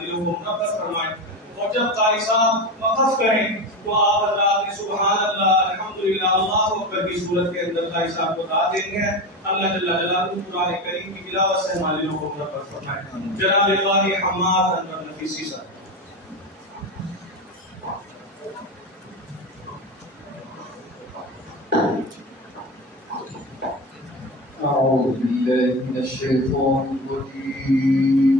दिलों को मुनव्वर फरमाए। और जब कारी साहब वक़फ़ करें तो आप हज़रात ने सुभान अल्लाह, अल्हम्दुलिल्लाह, अल्लाहु अकबर की सूरत के अंदर कारी साहब को दाद देंगे। अल्लाह जल्ला जलालुहु कुरान करीम की तिलावत से हमारे दिलों को मुनव्वर फरमाए। जनाब क़ारी हम्माद अनवर नफीसी साहब। أعوذ بالله من الشيطان الرجيم.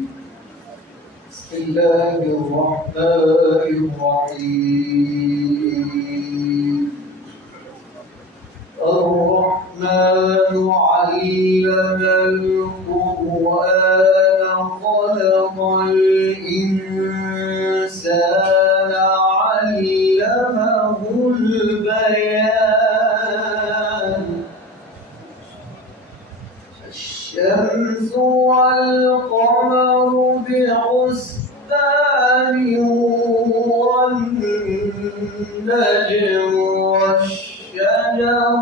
بسم الله الرحمن الرحيم. الرحمن علم القرآن خلق الإنسان علمه البيان. الشمس والقمر بحسبان والنجم والشجر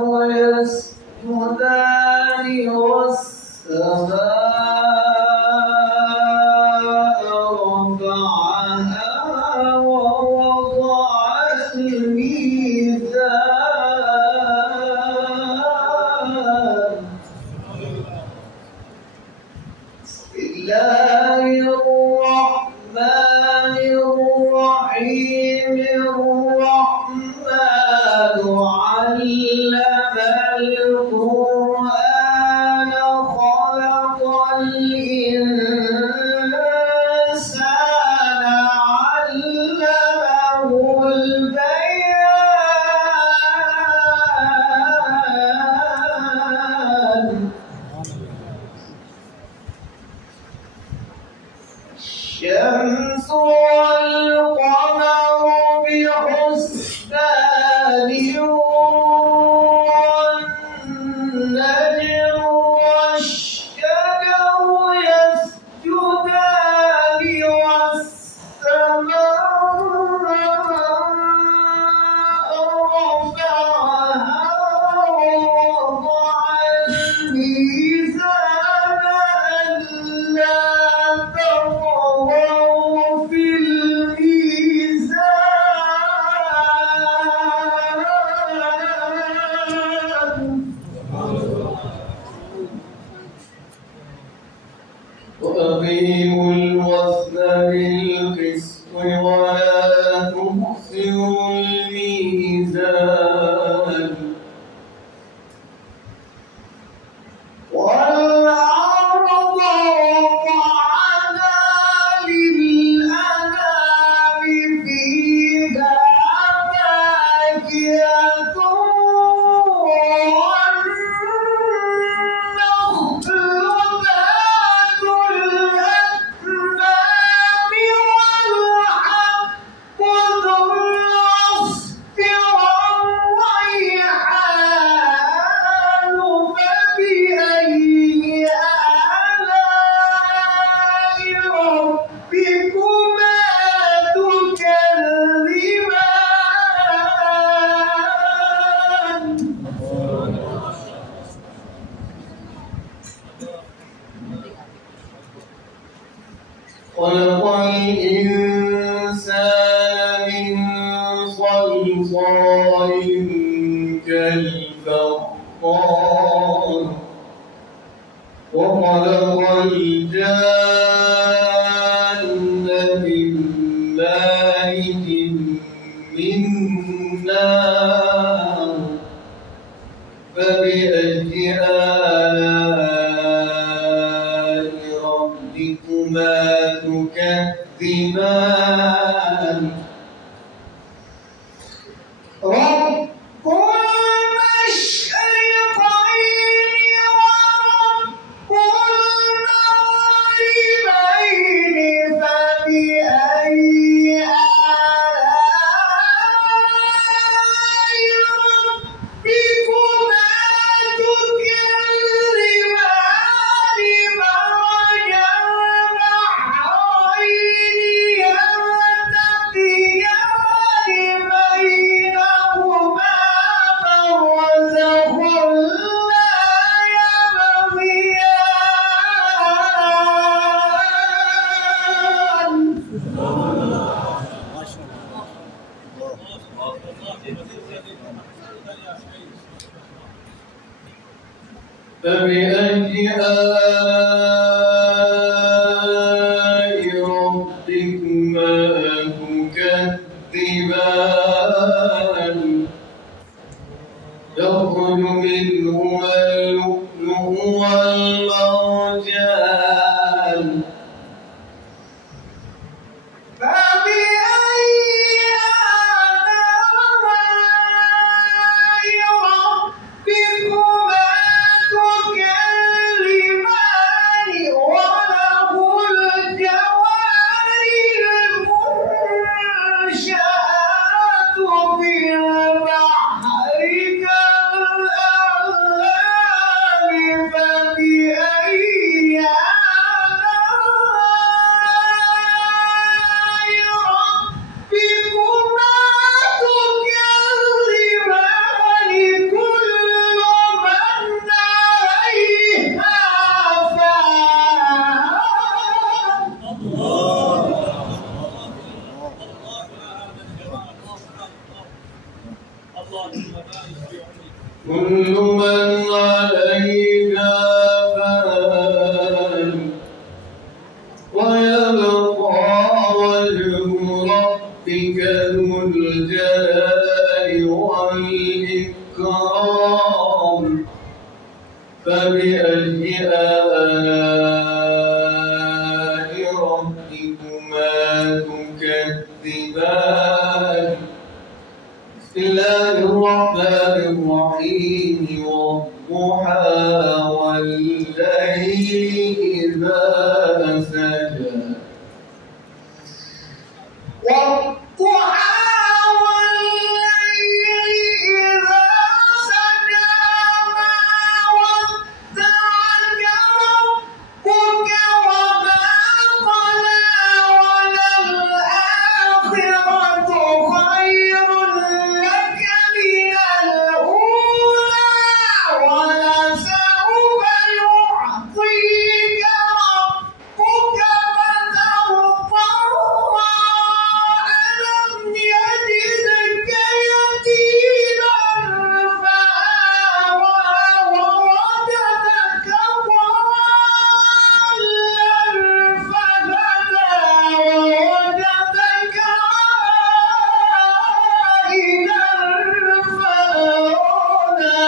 يسجدان والسماء رفعها ووضع الميزان. بسم الله الرحمن الرحيم. الرحمن علم القرآن خلق الإنسان علمه البيان. الشمس والقمر بحسبان والنجم والشجر يسجدان والسماء رفعها ووضع الميزان ألا تطغوا في الميزان. وأقيموا الوزن بالقسط ولا تخسروا الميزان. والأرض وضعها للأنام فيها فاكهة والنخل ذات الأكمام والحب ذو العصف والريحان. فبأي آلاء ربكما تكذبان. خلق الإنسان من صلصال كالفخار. وخلق الجان من مارج من نار. فبأي آلاء ربكما تكذبان. رب المشرقين ورب المغربين. فبأي آلاء ربكما تكذبان. مرج البحرين يلتقيان. فبأي آلاء ربكما تكذبان يخرج منهما اللؤلؤ والمرجان فبأي آلاء ربكما تكذبان وله الجوار المنشآت في البحر كالأعلام فبأي آلاء ربكما تكذبان كل من عليها فان كل من عليها فان ويبقى وجه ربك ذو الجلال والإكرام فبأي آلاء ربكما تكذبان بسم الله الرحمن الرحيم والضحى والليل إذا سجى والضحى والليل إذا سجى ما ودعك ربك وما قلى وللآخرة خير لك من الأولى ولسوف يعطيك ربك فترضى ألم يجدك يتيما فآوى ووجدك ضالا فهدى ووجدك عائلا فأغنى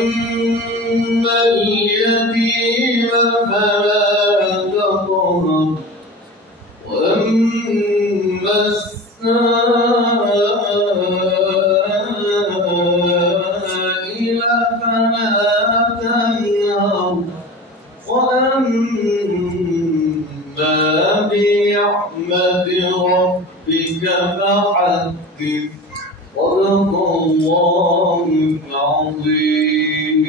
فأما اليتيم فلا تقهر وأما السائل فلا تنهر وأما بنعمة ربك فحدث صدق الله العظيم.